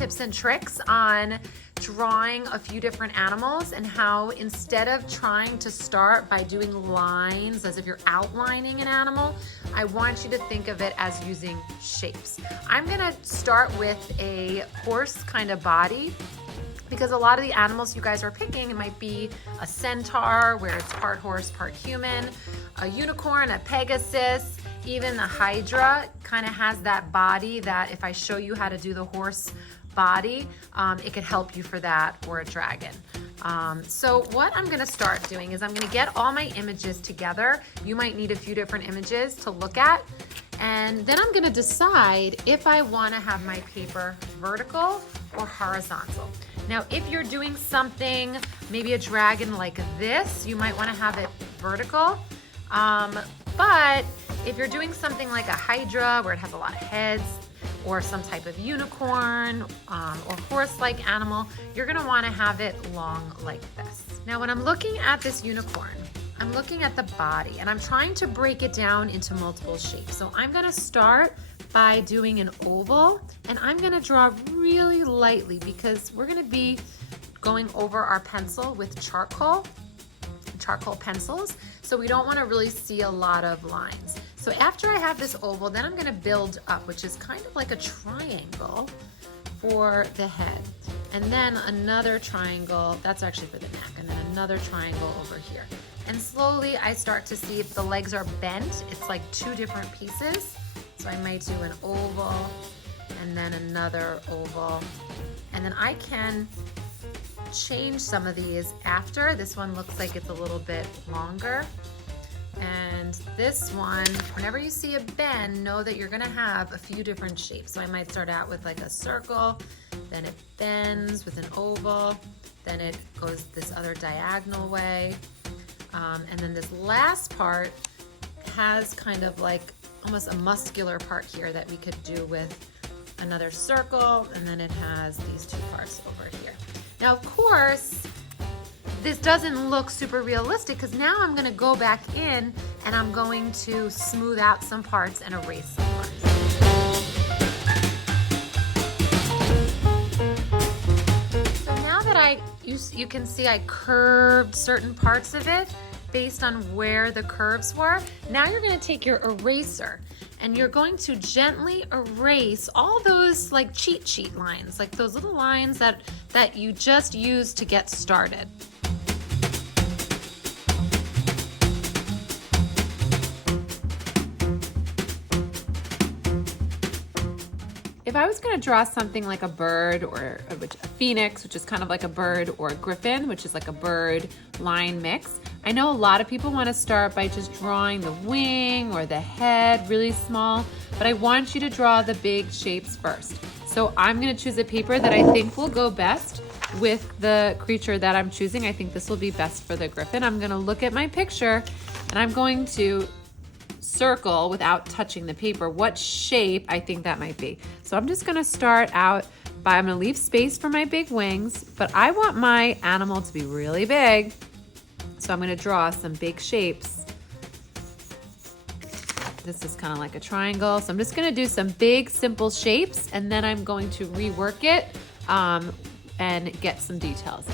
tips and tricks on drawing a few different animals and how instead of trying to start by doing lines as if you're outlining an animal, I want you to think of it as using shapes. I'm gonna start with a horse kind of body because a lot of the animals you guys are picking, it might be a centaur where it's part horse, part human, a unicorn, a pegasus, even the hydra kind of has that body that if I show you how to do the horse body, it could help you for that, or a dragon. So what I'm gonna start doing is I'm gonna get all my images together. You might need a few different images to look at. And then I'm gonna decide if I wanna have my paper vertical or horizontal. Now, if you're doing something, maybe a dragon like this, you might wanna have it vertical. But if you're doing something like a hydra where it has a lot of heads, or some type of unicorn or horse-like animal, you're gonna wanna have it long like this. Now, when I'm looking at this unicorn, I'm looking at the body and I'm trying to break it down into multiple shapes. So I'm gonna start by doing an oval, and I'm gonna draw really lightly because we're gonna be going over our pencil with charcoal pencils. So we don't wanna really see a lot of lines. So after I have this oval, then I'm gonna build up, which is kind of like a triangle for the head. And then another triangle, that's actually for the neck, and then another triangle over here. And slowly I start to see if the legs are bent. It's like two different pieces. So I might do an oval and then another oval. And then I can change some of these after. This one looks like it's a little bit longer. And this one, whenever you see a bend, know that you're gonna have a few different shapes. So I might start out with like a circle, then it bends with an oval, then it goes this other diagonal way. And then this last part has kind of like almost a muscular part here that we could do with another circle, and then it has these two parts over here. Now, of course, this doesn't look super realistic because now I'm gonna go back in and I'm going to smooth out some parts and erase some parts. So now that you can see I curved certain parts of it based on where the curves were. Now you're gonna take your eraser and you're going to gently erase all those like cheat sheet lines, like those little lines that you just used to get started. If I was gonna draw something like a bird or a phoenix, which is kind of like a bird, or a griffin, which is like a bird line mix, I know a lot of people wanna start by just drawing the wing or the head really small, but I want you to draw the big shapes first. So I'm gonna choose a paper that I think will go best with the creature that I'm choosing. I think this will be best for the griffin. I'm gonna look at my picture and I'm going to circle without touching the paper what shape I think that might be. So I'm just gonna start out by, I'm gonna leave space for my big wings, but I want my animal to be really big. So I'm gonna draw some big shapes. This is kind of like a triangle. So I'm just gonna do some big, simple shapes, and then I'm going to rework it and get some details.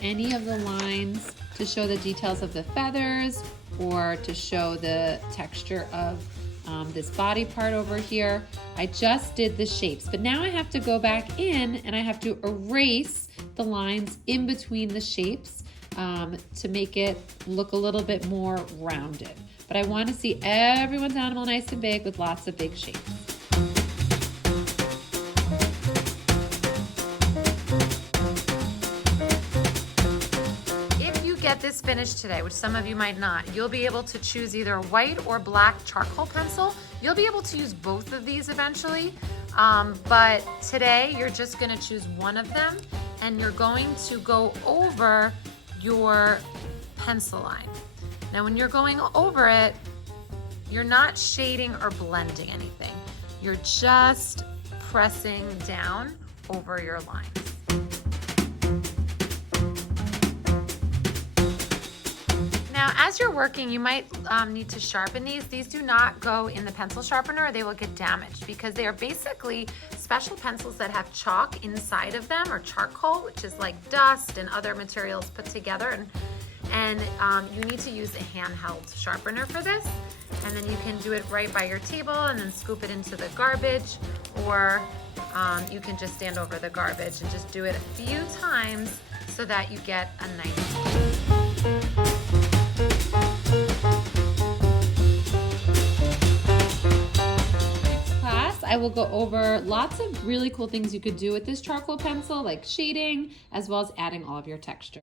Any of the lines to show the details of the feathers or to show the texture of this body part over here. I just did the shapes, but now I have to go back in and I have to erase the lines in between the shapes to make it look a little bit more rounded. But I want to see everyone's animal nice and big with lots of big shapes. Get this finished today, which some of you might not, you'll be able to choose either white or black charcoal pencil. You'll be able to use both of these eventually, but today you're just gonna choose one of them and you're going to go over your pencil line. Now when you're going over it, you're not shading or blending anything. You're just pressing down over your lines. Now, as as you're working, you might need to sharpen these. These do not go in the pencil sharpener or they will get damaged because they are basically special pencils that have chalk inside of them, or charcoal, which is like dust and other materials put together. And you need to use a handheld sharpener for this. And then you can do it right by your table and then scoop it into the garbage, or you can just stand over the garbage and just do it a few times so that you get a nice I will go over lots of really cool things you could do with this charcoal pencil, like shading, as well as adding all of your texture.